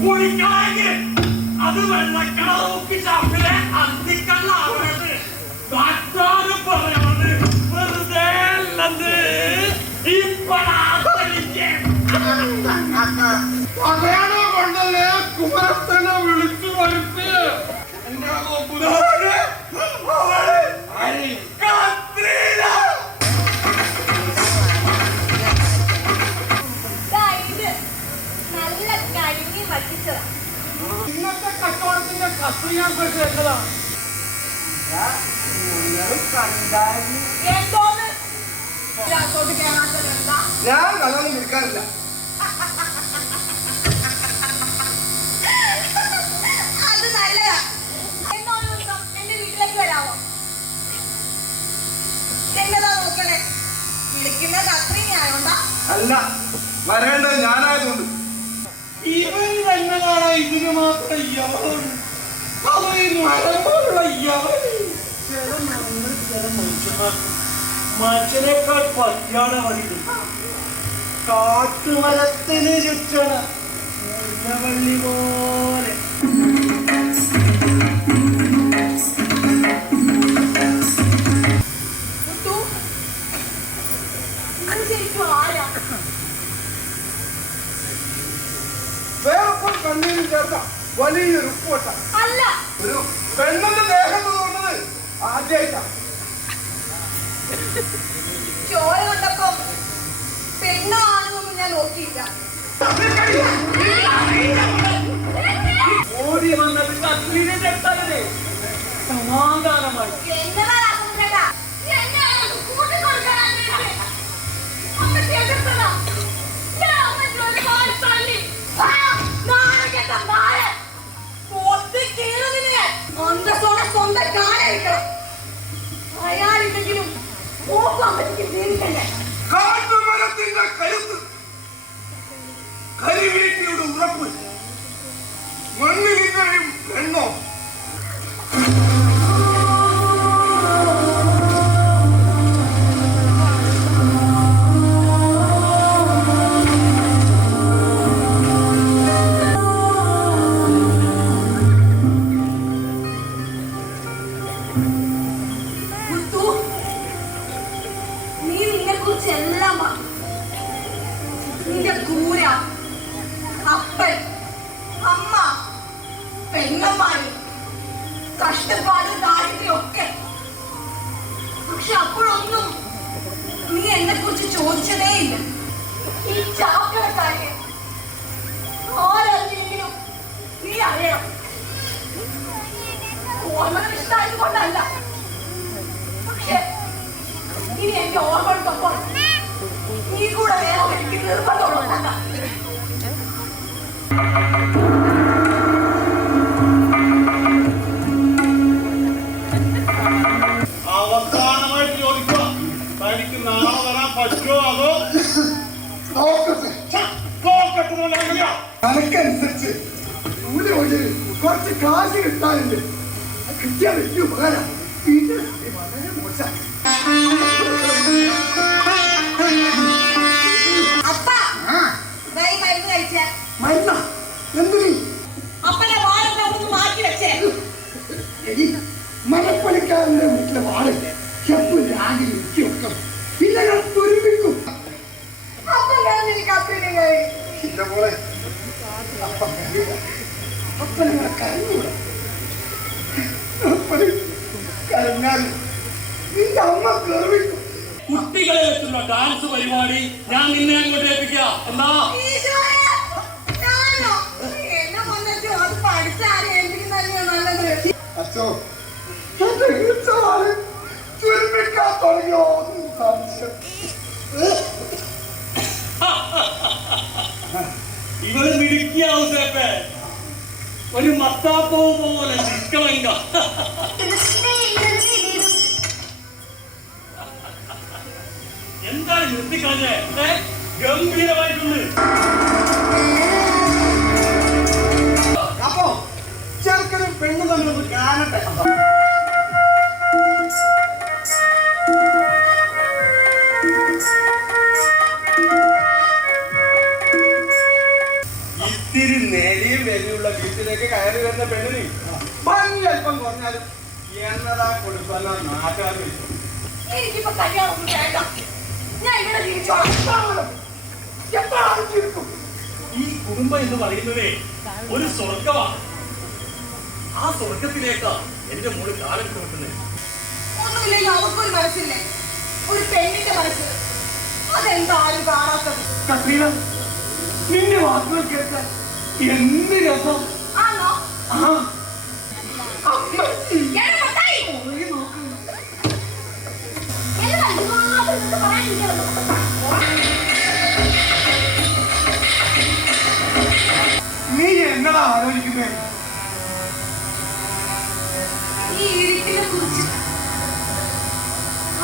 കുളിക്കണമെങ്കിൽ അത് വെള്ളക്കളർ ഒപ്പിച്ചാപ്പിലെ അന്തിക്കള്ളാവണത് കാറ്റാനും പറയണത് വെറുതെ അല്ലത് പകയാണോ കൊണ്ടല്ലേ കുമാരത്തനെ വിളിച്ചു വരുത്തി ഇന്നത്തെ കച്ചവടത്തിന്റെ കത്രിയാൻ പറ്റി വെച്ചതാ ഞാൻ നല്ലോണം കൊടുക്കാറില്ല. അത് നല്ലതാ. എന്നൊരു ദിവസം എന്റെ വീട്ടിലേക്ക് വരാമോ? എന്നതാ നോക്കണേ? വിളിക്കുന്ന കത്രിയായോണ്ടാ? അല്ല, വരേണ്ടത് ഞാനായതുകൊണ്ട്. ഇവൻ തന്നെയാണ് ഇതിന് മാത്രം യവൻ. അത് ഈ മരമുള്ള യവൻ. ചില മനുഷ്യന്മാർ മനുഷ്യനേക്കാൾ പറ്റിയാണ് വഴികൾ. കാട്ടുമരത്തിന് ചുറ്റണ മുല്ലവള്ളി പോലെ. വേറൊപ്പം കണ്ണീരും ചേർത്ത വലിയൊരു ഉപ്പോട്ട അല്ല, ഒരു പെണ്ണിന്റെ ദേഹത്ത് തോന്നുന്നത് ആദ്യമായിട്ടാണ്. ചോര കണ്ടപ്പോ പെണ്ണാണെന്നൊന്നും ഞാൻ നോക്കിയില്ല. ഓടി വന്നത് കത്രീനെ സമാധാനമായി. സ്വന്തം കാലായിരിക്കണം. അയാളില്ലെങ്കിലും കാട്ടുമരത്തിന്റെ കരുത്ത്, കരിവീട്ടിയുടെ ഉറപ്പ്, മണ്ണിലിന്റെയും എണ്ണോ. നിന്റെ കൂര, അപ്പൻ, അമ്മ, പെങ്ങന്മാര്, കഷ്ടപ്പാട്, ദാരിദ്ര്യം ഒക്കെ. പക്ഷെ അപ്പോഴൊന്നും നീ എന്നെ കുറിച്ച് ചോദിച്ചതേ ഇല്ല. ഈ ചാക്കടക്കാരെ ആരെങ്കിലും നീ അറിയണം. ഓർമ്മകൾ ഇഷ്ടമായത് കൊണ്ടല്ല, പക്ഷെ ഇനി എന്റെ ഓർമ്മകൾക്കൊപ്പം നീ കൂടെ വേണം. എനിക്ക് നിർബന്ധമുള്ള അവസാനമായിട്ട് ചോദിക്കുക, തനിക്ക് നാളെ വരാൻ പറ്റുമോ അതോ കണക്കനുസരിച്ച് കുറച്ച് കാശ് കിട്ടാനുണ്ട്. കിട്ടിയാൽ വലിയ ഉപകാരം. വളരെ മോശം. മരുന്ന എന്തിനീ അപ്പനെ വാഴ മാറ്റി വെച്ചേ. മരപ്പണിക്കാരന്റെ വീട്ടിലെ വാള് ചെപ്പ് രാഗി ഇരിക്കി വെക്കും. പിന്നെ ഞാൻ തുരുമ്പിക്കും. എന്റെ മോളെ അപ്പനെ കരഞ്ഞൂടെ? അപ്പന് കരഞ്ഞാൽ നിന്റെ അമ്മ ഗർവിക്കും. കുട്ടികളെ വെച്ചുള്ള ഡാൻസ് പരിപാടി ഞാൻ നിന്നെ അങ്ങോട്ട് ഏൽപ്പിക്കാം. എന്നാ അച്ഛോ തുരുമ്പിക്കാൻ തുടങ്ങിയോ? ഇവര് മിടുക്കിയാവും സേപ്പേ. ഒരു മത്താപ്പവും പോലെ നിഷ്കളങ്ക. എന്താണ് നിർത്തിക്കളഞ്ഞേ? ഗംഭീരമായിട്ടുണ്ട്. അപ്പോ ചെറുക്കനും പെണ്ണു തമ്മിൽ കാണട്ടെ. വരുന്ന പെണ്ണിന് ഭംഗി അല്പം കുറഞ്ഞാലും എന്നതാ കൊടുക്കുന്ന നാട്ടുകാർ വിളിച്ചു. എനിക്കിപ്പോ കല്യാണം ഒന്നും വേണ്ട. ഞാൻ ഇവിടെ ജീവിച്ചോളാം. എപ്പോഴാണ് ചുരുക്കും? ഈ കുടുംബം എന്ന് പറയുന്നതേ ഒരു സ്വർഗമാണ്. ആ സ്വർഗത്തിലേക്കാ എന്റെ മോള് കാലം കൊടുക്കുന്നത്. ഒന്നുമില്ലെങ്കിൽ അവർക്കൊരു മനസ്സില്ലേ, ഒരു പെണ്ണിന്റെ മനസ്സ്. അതെന്താരും കാണാത്തത്? കത്രീന, നിന്റെ വാക്കുകൾ കേൾക്കാൻ എന്ത് രസം. ആണോ? ആ അമ്മച്ചി. എന്നെ കൊട്ടായി. പുറകെ നോക്ക്. എന്നതാ ഇതുമാത്രം നിനക്ക് പറയാനില്ലല്ലോ? നീ എന്നടാ ആലോചിക്കുന്നേ? ഈ ഇരുട്ടിനെ കുറിച്ച്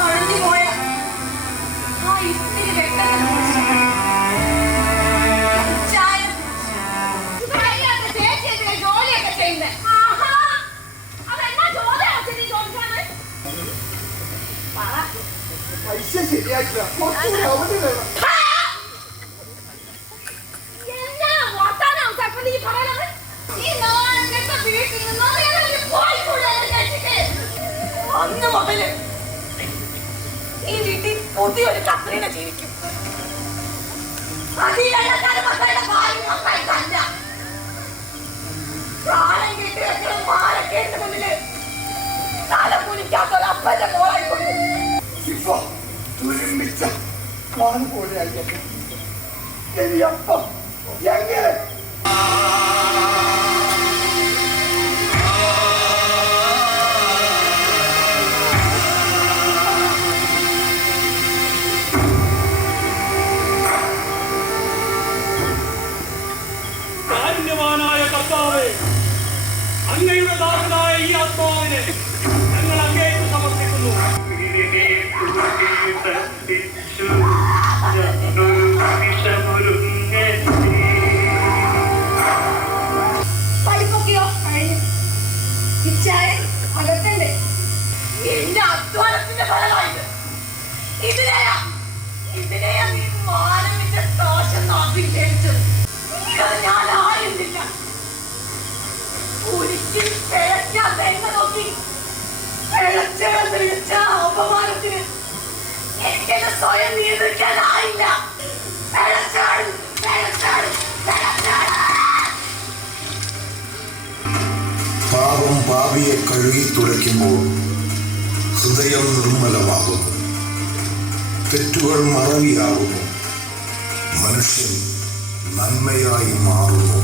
അഴിഞ്ഞു പോയ ആ ഇത്തിരി വെട്ടത്തിനെ കുറിച്ച്, ചായനെ കുറിച്ച്. ഇവിടെ അറിയാത്ത ചേച്ചി എന്തിനാ ജോലിയൊക്കെ ചെയ്യുന്നേ? ആഹാ, അതെന്നാ ചോദ്യം അച്ഛനീ ചോദിക്കാണ്? പറ. പൈസ ശരിയായിട്ടില്ല. കുറച്ചുകൂടി അവധി വേണം. എന്നാ വർത്താനം സംസാരിക്കുന്നത് ഈ പറയണത്? ഈ നാളെ കെട്ട വീട്ടിൽ നിന്ന് ഏതെങ്കിലും പോയിക്കൂടെ ചേച്ചിക്ക്? അന്ന് മുതല് ഈ വീട്ടിൽ പുതിയൊരു കത്രീന ജീവിക്കും. അതിലക്കാരെ മക്കളുടെ ഭാര്യ മക്കളല്ല. പ്രാണം കെട്ടി വെക്കുന്ന മാലക്കേട്ട് മുന്നില് തല കുനിക്കാത്ത ഒരു അപ്പന്റെ മോളായിക്കൊണ്ട് ഇപ്പൊ തുരുമ്പിച്ച വാണ് പോലെയായി. ഇനി അപ്പം എങ്ങനെ? കാരുണ്യവാനായ കർത്താവേ, അങ്ങയുടെ ദാസനായ ഈ ആത്മാവിനെ ഞങ്ങൾ അങ്ങേക്ക് സമർപ്പിക്കുന്നു. പഠിപ്പൊക്കെയോ കഴിഞ്ഞു. ഇച്ചായ അകത്തണ്ടേ? എന്റെ അധ്വാനത്തിന്റെ ഫലമായിട്ട് ഇതിനെയാ നീ മാനവിന്റെ ദോഷം അഭിഷേകിച്ചത്. ഞാൻ ആയിരുന്നില്ല. ഒരിക്കൽ പിഴയ്ക്കാൻ തന്നെ നോക്കി പിഴച്ച അപമാനത്തിന് എനിക്കെന്നെ സ്വയം നിയന്ത്രിക്കാനായില്ല. പിഴച്ചാണ്. പാപം പാപിയെ കഴുകി തുളയ്ക്കുമ്പോൾ ഹൃദയം നിർമ്മലമാകുന്നു. തെറ്റുകൾ മറവിയാകുന്നു. മനുഷ്യൻ നന്മയായി മാറുന്നു.